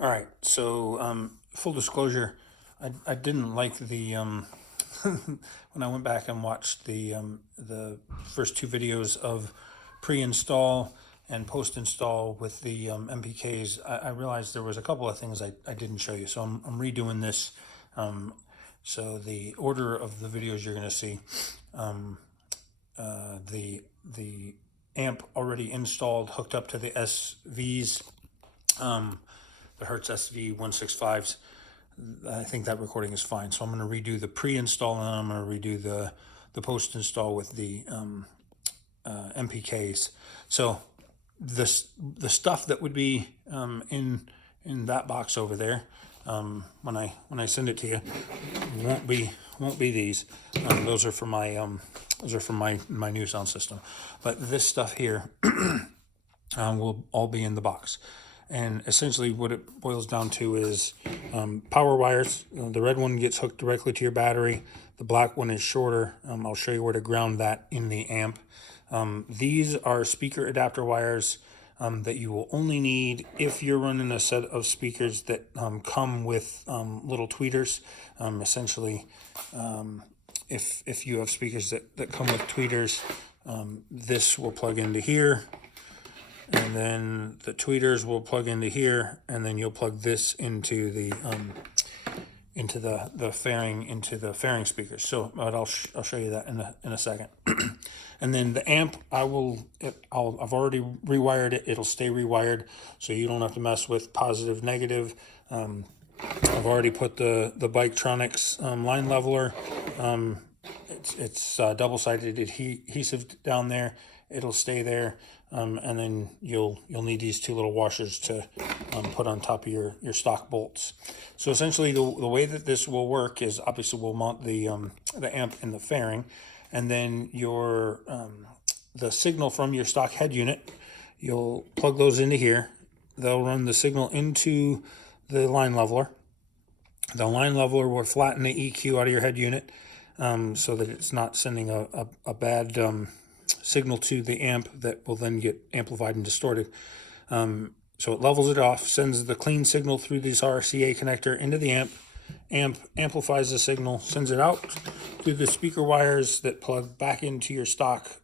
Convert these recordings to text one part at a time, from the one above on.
All right, so full disclosure, I didn't like the when I went back and watched the first two videos of pre-install and post-install with the MPKs. I realized there was a couple of things I didn't show you, so I'm redoing this. So the order of the videos you're going to see, the amp already installed, hooked up to the SVs. The Hertz SV 165s. I think that recording is fine. So I'm going to redo the pre-install and I'm going to redo the post-install with the MPKs. So the stuff that would be in that box over there, when I send it to you, won't be these. Those are for my new sound system. But this stuff here will all be in the box. And essentially what it boils down to is power wires. The red one gets hooked directly to your battery. The black one is shorter. I'll show you where to ground that in the amp. These are speaker adapter wires that you will only need if you're running a set of speakers that come with little tweeters. Essentially, if you have speakers that come with tweeters, this will plug into here. And then the tweeters will plug into here, and then you'll plug this into the fairing speakers. So, but I'll show you that in a second. And then the amp, I've already rewired it. It'll stay rewired, so you don't have to mess with positive, negative. I've already put the BikeTronics line leveler. It's double-sided adhesive down there. It'll stay there, and then you'll need these two little washers to put on top of your stock bolts. So essentially, the way that this will work is obviously we'll mount the amp in the fairing, and then the signal from your stock head unit, you'll plug those into here. They'll run the signal into the line leveler. The line leveler will flatten the EQ out of your head unit, so that it's not sending a bad signal to the amp that will then get amplified and distorted. So it levels it off, sends the clean signal through this RCA connector into the amp. Amp amplifies the signal, sends it out through the speaker wires that plug back into your stock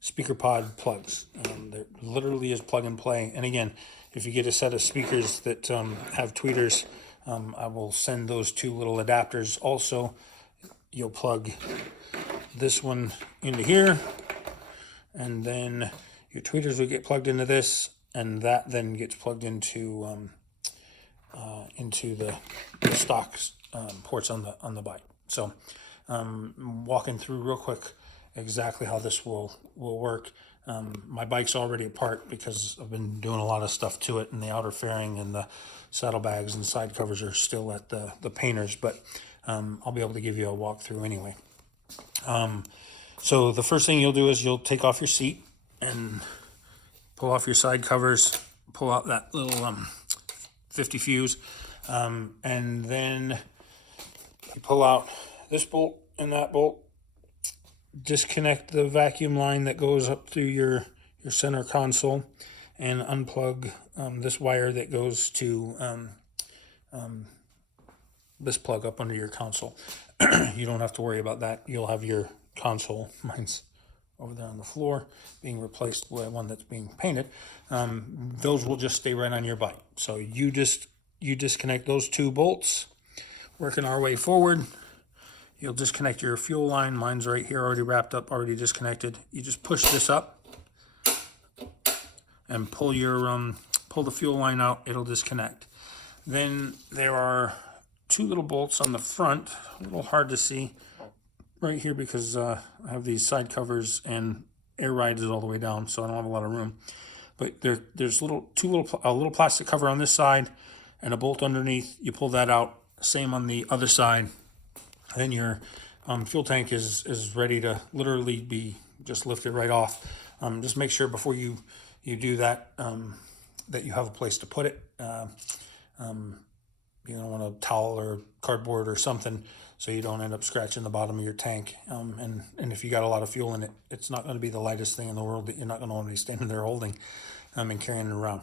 speaker pod plugs. There literally is plug and play. And again, if you get a set of speakers that have tweeters, I will send those two little adapters also. You'll plug this one into here, and then your tweeters will get plugged into this, and that then gets plugged into the stock ports on the bike. So walking through real quick exactly how this will work. My bike's already apart because I've been doing a lot of stuff to it, and the outer fairing and the saddlebags and side covers are still at the painters, but I'll be able to give you a walkthrough anyway. So the first thing you'll do is you'll take off your seat and pull off your side covers, pull out that little 50 fuse, and then you pull out this bolt and that bolt, disconnect the vacuum line that goes up through your center console, and unplug this wire that goes to this plug up under your console. You don't have to worry about that. You'll have your console, mine's over there on the floor, being replaced with one that's being painted. Those will just stay right on your bike. So you disconnect those two bolts. Working our way forward, you'll disconnect your fuel line. Mine's right here, already wrapped up, already disconnected. You just push this up and pull the fuel line out. It'll disconnect. Then there are two little bolts on the front, a little hard to see right here because I have these side covers and air ride is all the way down, so I don't have a lot of room. But there's a little plastic cover on this side and a bolt underneath. You pull that out. Same on the other side. Then your fuel tank is ready to literally be just lifted right off. Just make sure before you do that that you have a place to put it. You don't want a towel or cardboard or something so you don't end up scratching the bottom of your tank. And if you got a lot of fuel in it, it's not going to be the lightest thing in the world that you're not going to want to be standing there holding and carrying it around.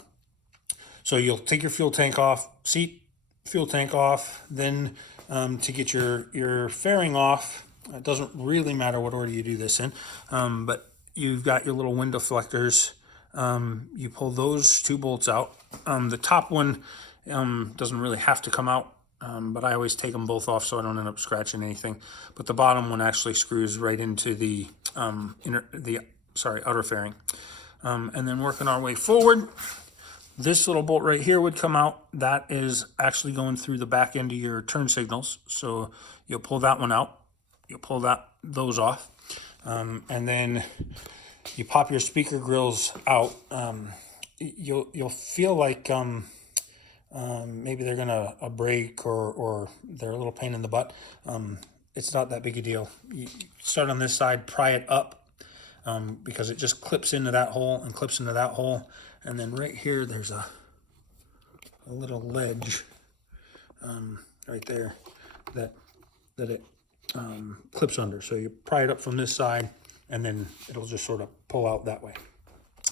So you'll take your fuel tank off, seat, fuel tank off, then to get your fairing off, it doesn't really matter what order you do this in, but you've got your little window deflectors. You pull those 2 bolts out. The top one doesn't really have to come out, but I always take them both off so I don't end up scratching anything. But the bottom one actually screws right into the outer fairing. And then working our way forward, this little bolt right here would come out. That is actually going through the back end of your turn signals. So you'll pull that one out. You'll pull those off. And then you pop your speaker grills out. You'll feel like maybe they're gonna break or they're a little pain in the butt. It's not that big a deal. You start on this side, pry it up, because it just clips into that hole and clips into that hole. And then right here, there's a little ledge right there that it clips under. So you pry it up from this side, and then it'll just sort of pull out that way.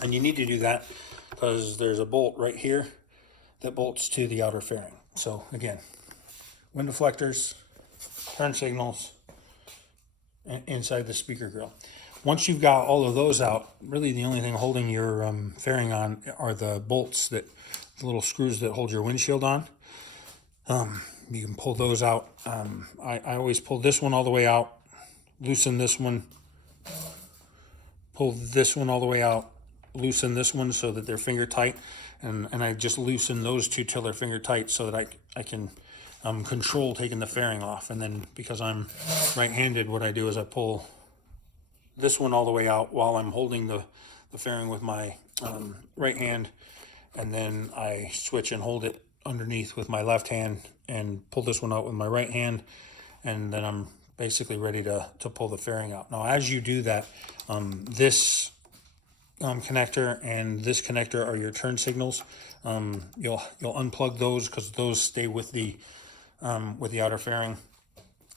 And you need to do that because there's a bolt right here that bolts to the outer fairing. So again, wind deflectors, turn signals, and inside the speaker grill. Once you've got all of those out, really the only thing holding your fairing on are the bolts, the little screws that hold your windshield on. You can pull those out. I always pull this one all the way out, loosen this one, pull this one all the way out, loosen this one so that they're finger tight, and I just loosen those 2 till they're finger tight so that I can control taking the fairing off. And then because I'm right-handed, what I do is I pull this one all the way out while I'm holding the fairing with my right hand, and then I switch and hold it underneath with my left hand and pull this one out with my right hand, and then I'm basically ready to pull the fairing out. Now as you do that, this connector and this connector are your turn signals. You'll unplug those because those stay with the outer fairing,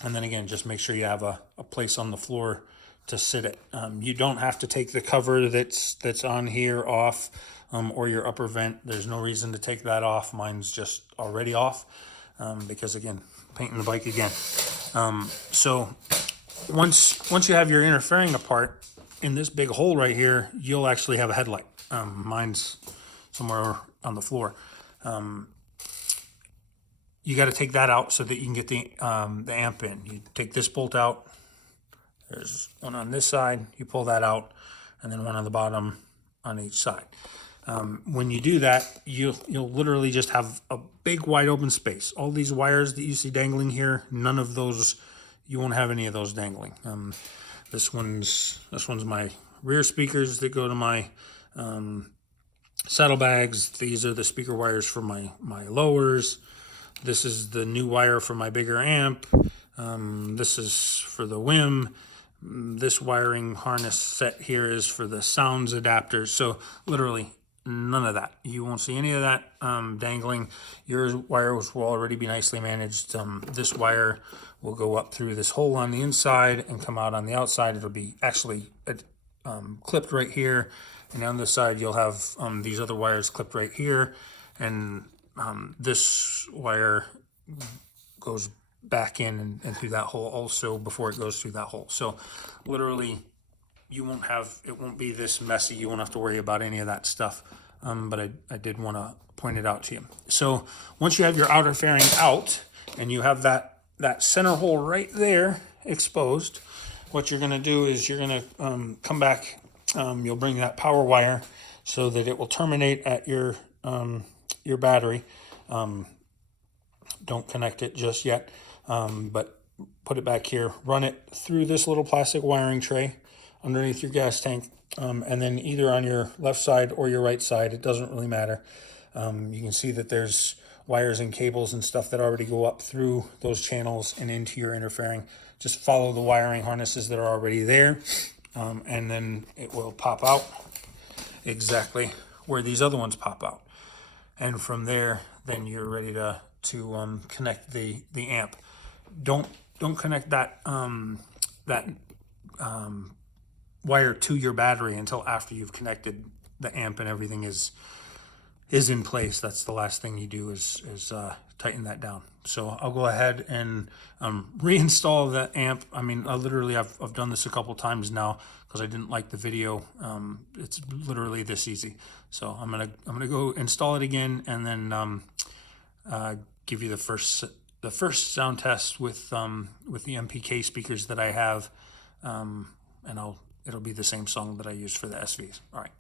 and then again, just make sure you have a place on the floor to sit it. You don't have to take the cover that's on here off, or your upper vent. There's no reason to take that off. Mine's just already off, because again, painting the bike again. So once you have your inner fairing apart, in this big hole right here, you'll actually have a headlight. Mine's somewhere on the floor. You got to take that out so that you can get the amp in. You take this bolt out. There's one on this side, you pull that out, and then one on the bottom on each side. When you do that, you'll literally just have a big wide open space. All these wires that you see dangling here, none of those, you won't have any of those dangling. This one's my rear speakers that go to my saddlebags. These are the speaker wires for my lowers. This is the new wire for my bigger amp. This is for the WIM. This wiring harness set here is for the sounds adapters. So literally none of that. You won't see any of that dangling. Your wires will already be nicely managed. This wire will go up through this hole on the inside and come out on the outside. It'll be actually clipped right here. And on this side, you'll have these other wires clipped right here. And this wire goes back in and through that hole also before it goes through that hole. So literally it won't be this messy. You won't have to worry about any of that stuff. But I did want to point it out to you. So once you have your outer fairing out and you have that center hole right there exposed, what you're going to do is you're going to come back. You'll bring that power wire so that it will terminate at your battery. Don't connect it just yet. But put it back here, run it through this little plastic wiring tray underneath your gas tank, and then either on your left side or your right side, it doesn't really matter. You can see that there's wires and cables and stuff that already go up through those channels and into your inner fairing. Just follow the wiring harnesses that are already there, and then it will pop out exactly where these other ones pop out. And from there, then you're ready to connect the amp. Don't connect that wire to your battery until after you've connected the amp and everything is is in place, that's the last thing you do is tighten that down. So I'll go ahead and reinstall the amp. I mean, I've done this a couple times now because I didn't like the video. It's literally this easy. So I'm gonna go install it again, and then give you the first sound test with the MPK speakers that I have, and it'll be the same song that I use for the SVs. All right.